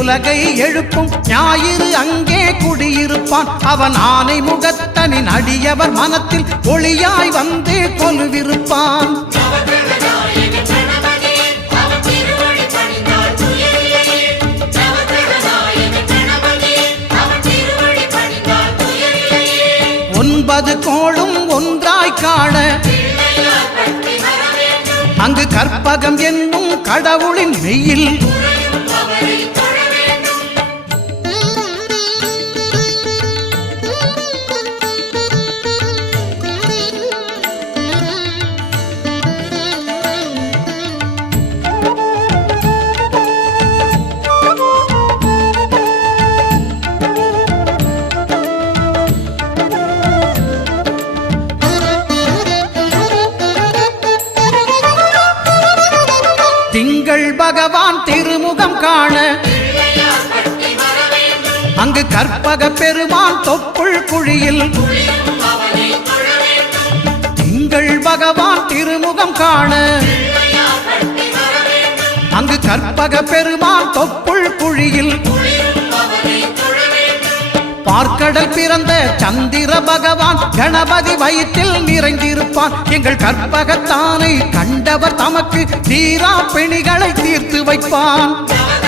உலகை எழுப்பும் ஞாயிறு அங்கே குடியிருப்பான். அவன் ஆனை முகத்தனின் அடியவர் மனத்தில் ஒளியாய் வந்து கொலுவிருப்பான். ஒன்பது கோளும் ஒன்றாய் காண அங்கு கற்பகம் என்னும் கடவுளின் மெய்யில் திங்கள் பகவான் திருமுகம் காண அங்கு கற்பக பெருமான் தொப்புள் குழியில் திங்கள் பகவான் திருமுகம் காண அங்கு கற்பக பெருமான் தொப்புள் குழியில் பார்க்கடல் பிறந்த சந்திர பகவான் கணபதி வயிற்றில் நிறைந்திருப்பான். எங்கள் கற்பகத்தானை கண்டவர் தமக்கு தீரா பிணிகளை தீர்த்து வைப்பான்.